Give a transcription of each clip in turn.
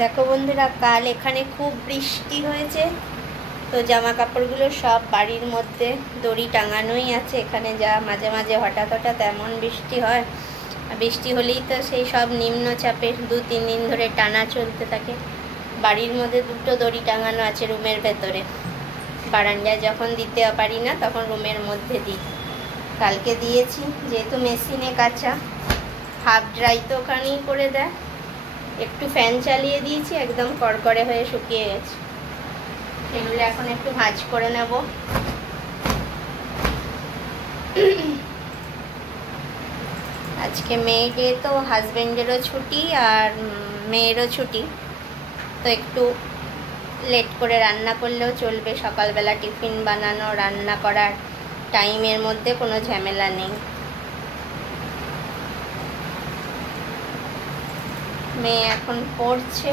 দেখো বন্ধুরা, কাল এখানে খুব বৃষ্টি হয়েছে, তো জামা কাপড়গুলো সব বাড়ির মধ্যে দড়ি টাঙানোই আছে। এখানে যা মাঝে মাঝে হঠাৎ হঠাৎ এমন বৃষ্টি হয়, বৃষ্টি হলেই তো সেই সব নিম্নচাপের 2-3 দিন ধরে টানা চলতে থাকে। বাড়ির মধ্যে 2টো দড়ি টাঙানো আছে রুমের ভেতরে, বারান্দায় যখন দিতে পারি না তখন রুমের মধ্যে দিই। কালকে দিয়েছি, যেহেতু মেশিনে কাচা, হাফ ড্রাই তো ওখানেই করে দেয়। একটু ফ্যান চালিয়ে দিয়েছি, একদম কড়কড়ে হয়ে শুকিয়ে গেছে। এগুলো এখন একটু ভাঁজ করে নেব। আজকে মেয়েকে তো হাজবেন্ডেরও ছুটি আর মেয়েরও ছুটি, তো একটু লেট করে রান্না করলেও চলবে। সকালবেলা টিফিন বানানো, রান্না করার টাইমের মধ্যে কোনো ঝামেলা নেই। মেয়ে এখন পড়ছে।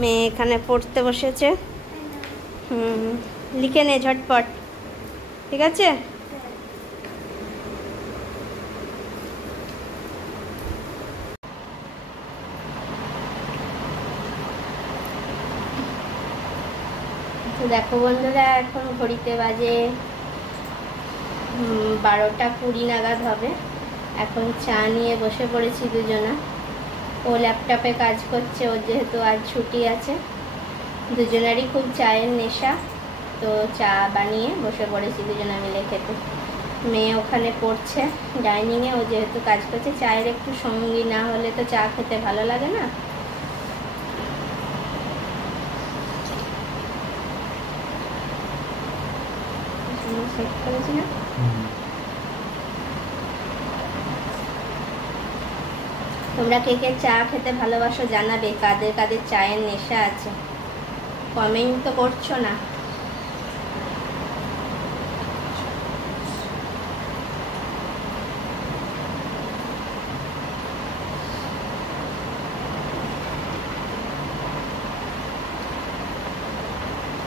মেয়ে এখানে পড়তে বসেছে। লিখে নে ঝটপট, ঠিক আছে? তো দেখো বন্ধুরা, এখন ঘড়িতে বাজে 12টা 20 নাগাদ হবে। এখন চা নিয়ে বসে পড়েছি দুজনা। ও ল্যাপটপে কাজ করছে, ওর যেহেতু আজ ছুটি আছে। দুজনারই খুব চায়ের নেশা, তো চা বানিয়ে বসে পড়েছি দুজনা মিলে খেতে। মেয়ে ওখানে পড়ছে ডাইনিংয়ে, ও যেহেতু কাজ করছে। চায়ের একটু সঙ্গী না হলে তো চা খেতে ভালো লাগে না। সেট করেছি না? তোমরা কে কে চা খেতে ভালোবাসো জানাবে। কাদের কাদের চায়ের নেশা আছে, কমেন্ট তো করছো না।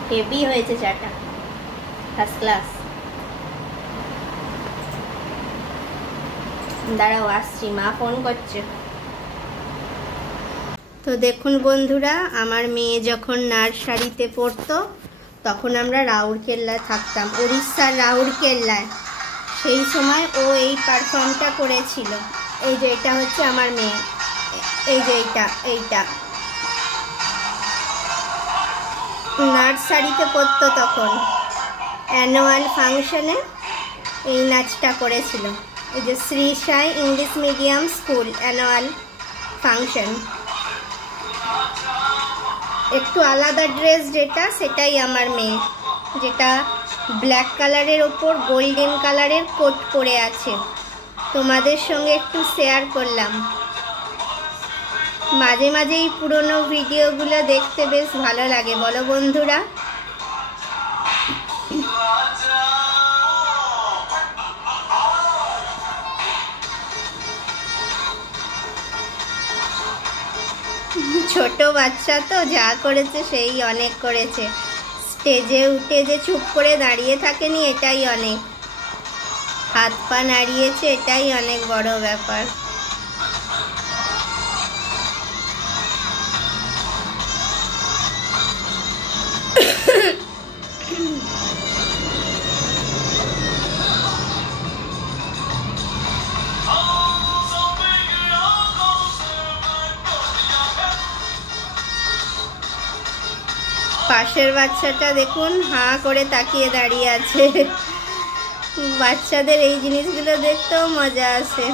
হেভি হয়েছে চাটা, ফার্স্ট ক্লাস। দাঁড়াও আসছি, মা ফোন করছে। তো দেখুন বন্ধুরা, আমার মেয়ে যখন নার্সারিতে পড়তো তখন আমরা রাউরকেল্লায় থাকতাম, উড়িষ্যার রাউরকেল্লায়। সেই সময় ও এই পারফর্মটা করেছিল। এই যে এটা হচ্ছে আমার মেয়ে, এই যে এইটা নার্সারিতে পড়তো তখন। অ্যানুয়াল ফাংশনে এই নাচটা করেছিল। এই যে শ্রী সাই English medium school annual function. একটু আলাদা ড্রেস যেটা, সেটাই আমার মেয়ে, যেটা ব্ল্যাক কালারের ওপর গোল্ডেন কালারের কোট পরে আছে। তোমাদের সঙ্গে একটু শেয়ার করলাম। মাঝে মাঝে এই পুরনো ভিডিওগুলো দেখতে বেশ ভালো লাগে, বলো বন্ধুরা? ছোট বাচ্চা তো যা করেছে সেই অনেক করেছে। স্টেজে উঠে যে চুপ করে দাঁড়িয়ে থাকেনি, এটাই অনেক। হাত পা নাড়িয়েছে, এটাই অনেক বড় ব্যাপার। পাশের বাচ্চাটা দেখুন হাঁ করে তাকিয়ে দাঁড়িয়ে আছে। বাচ্চাদের এই জিনিসগুলো দেখতেও মজা আসে।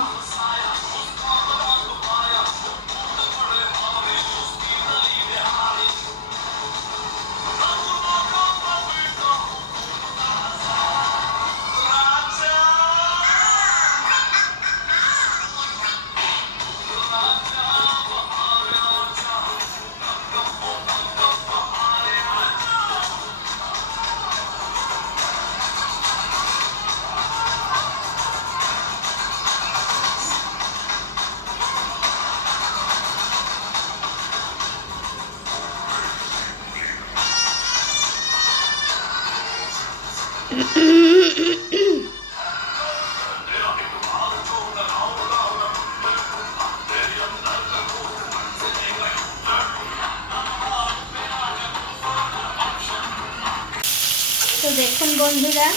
তো দেখুন বন্ধুরা,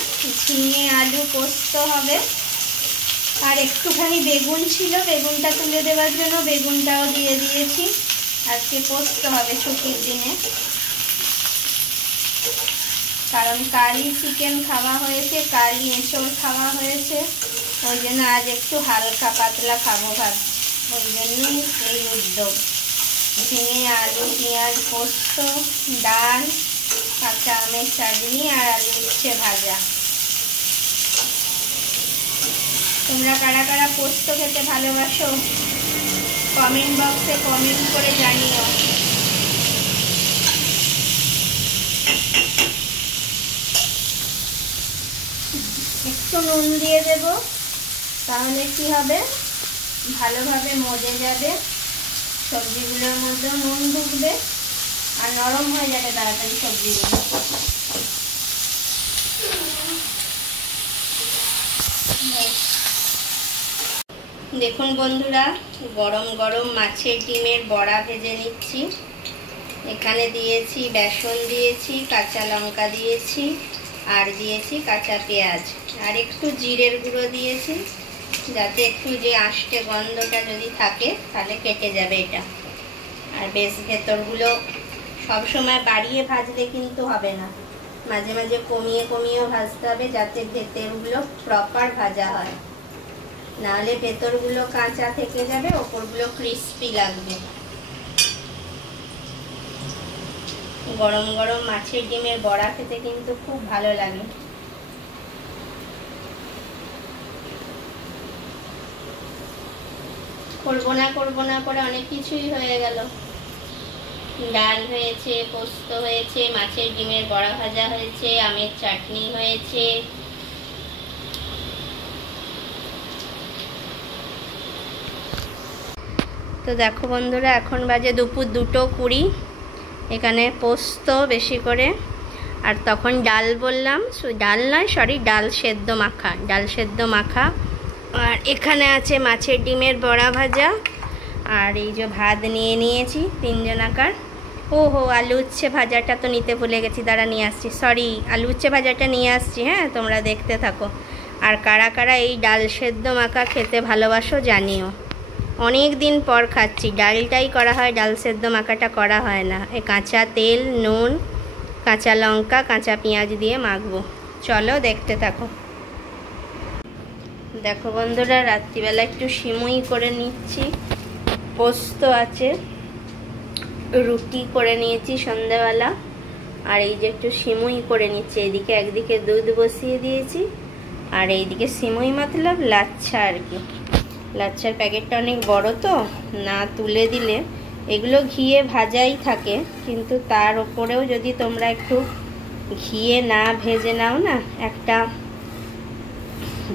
ঝিঙে আলু পোস্ত হবে। আর একটুখানি বেগুন ছিল, বেগুনটা তুলে দেওয়ার জন্য বেগুনটাও দিয়ে দিয়েছি। আজকে পোস্ত হবে ছুটির দিনে, কারণ কালই চিকেন খাওয়া হয়েছে, কালই এঁচড় খাওয়া হয়েছে, ওই জন্য আজ একটু হালকা পাতলা খাবো ভাবছি। ওই জন্যই এই উদ্যোগ। ঝিঙে আলু পেঁয়াজ পোস্ত, ডাল, কাঁচা আমের চাটনি আর আলু উচ্ছে ভাজা। তোমরা কারা কারা পোস্ত খেতে ভালোবাসো কমেন্ট বক্সে কমেন্ট করে জানিও। একটু নুন দিয়ে দেব, তাহলে কি হবে, ভালোভাবে মজে যাবে, সবজিগুলোর মধ্যে নুন ঢুকবে আর নরম হয়ে যাবে তাড়াতাড়ি সবজিগুলো। দেখুন বন্ধুরা, গরম গরম মাছের ডিমের বড়া ভেজে নিচ্ছি। এখানে দিয়েছি বেসন, দিয়েছি কাঁচা লঙ্কা, দিয়েছি আর দিয়েছি কাঁচা পেঁয়াজ, আর একটু জিরের গুঁড়ো দিয়েছি, যাতে একটু যে আষ্টে গন্ধটা যদি থাকে তাহলে কেটে যাবে এটা। আর বেশ ভেতরগুলো সবসময় বাড়িয়ে ভাজলে কিন্তু হবে না, মাঝে মাঝে কমিয়ে কমিয়েও ভাজতে হবে, যাতে ভেতরগুলো প্রপার ভাজা হয়, নাহলে ভেতরগুলো কাঁচা থেকে যাবে, ওপরগুলো ক্রিস্পি লাগবে। গরম গরম মাছের ডিমের বড়া খেতে কিন্তু খুব ভালো লাগে। করবো না করে অনেক কিছুই হয়ে গেল। ডাল হয়েছে, পোস্ত হয়েছে, মাছের ডিমের বড়া ভাজা হয়েছে, আমের চাটনি হয়েছে। তো দেখো বন্ধুরা, এখন বাজে দুপুর 2:20। এখানে পোস্ত বেশি করে, আর তখন ডাল বললাম, ডাল নয় সরি, ডাল সেদ্ধ মাখা। আর এখানে আছে মাছের ডিমের বড়া ভাজা, আর এই যে ভাত নিয়ে নিয়েছি 3 জনাকার। ওহো, আলু উচ্ছে ভাজাটা তো নিতে ভুলে গেছি, দাঁড়া নিয়ে আসছি, সরি, আলু উচ্ছে ভাজাটা নিয়ে আসছি। হ্যাঁ, তোমরা দেখতে থাকো। আর কারা কারা এই ডাল সেদ্ধ মাখা খেতে ভালোবাসো জানিও। অনেক দিন পর খাচ্ছি, ডালটাই করা হয়, ডাল সেদ্ধ মাখাটা করা হয় না। এই কাঁচা তেল, নুন, কাঁচা লঙ্কা, কাঁচা পেঁয়াজ দিয়ে মাখবো। চলো দেখতে থাকো। দেখো বন্ধুরা, রাত্রিবেলা একটু সিমুই করে নিচ্ছি, পোস্ত আছে, রুটি করে নিয়েছি সন্ধ্যাবেলা, আর এই যে একটু সিমুই করে নিচ্ছি। এইদিকে একদিকে দুধ বসিয়ে দিয়েছি, আর এইদিকে সিমুই মতলব লাচ্ছা আর কি। লাচ্ছার প্যাকেটটা অনেক বড়, তো না তুলে দিলে এগুলো ঘিয়ে ভাজাই থাকে, কিন্তু তার ওপরেও যদি তোমরা একটু ঘিয়ে না ভেজে নাও না, একটা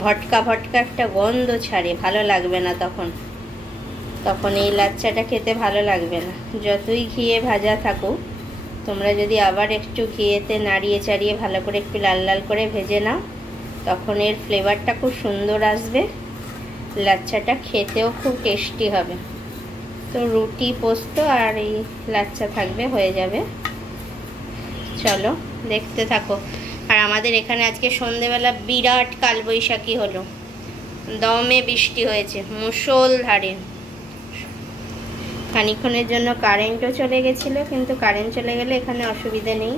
ভটকা একটা গন্ধ ছাড়ে, ভালো লাগবে না তখন এই লাচ্ছাটা খেতে ভালো লাগবে না। যতই ঘিয়ে ভাজা থাকুক, তোমরা যদি আবার একটু ঘিয়েতে নাড়িয়ে চাড়িয়ে ভালো করে একটু লাল লাল করে ভেজে নাও, তখন এর ফ্লেভারটা খুব সুন্দর আসবে, লাচ্ছাটা খেতেও খুব টেস্টি হবে। তো রুটি, পোস্ত আর এই লাচ্ছা থাকবে, হয়ে যাবে। চলো দেখতে থাকো। আর আমাদের এখানে আজকে সন্ধেবেলা বিরাট কালবৈশাখী হলো, দমে বৃষ্টি হয়েছে মুষলধারে। খানিক্ষণের জন্য কারেন্টও চলে গেছিলো, কিন্তু কারেন্ট চলে গেলে এখানে অসুবিধা নেই,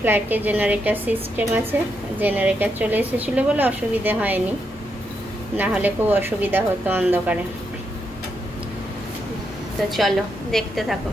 ফ্ল্যাটে জেনারেটর সিস্টেম আছে, জেনারেটর চলে এসেছিলো বলে অসুবিধে হয়নি, না হলে খুব অসুবিধা হতো অন্ধকারে। তো চলো দেখতে থাকো।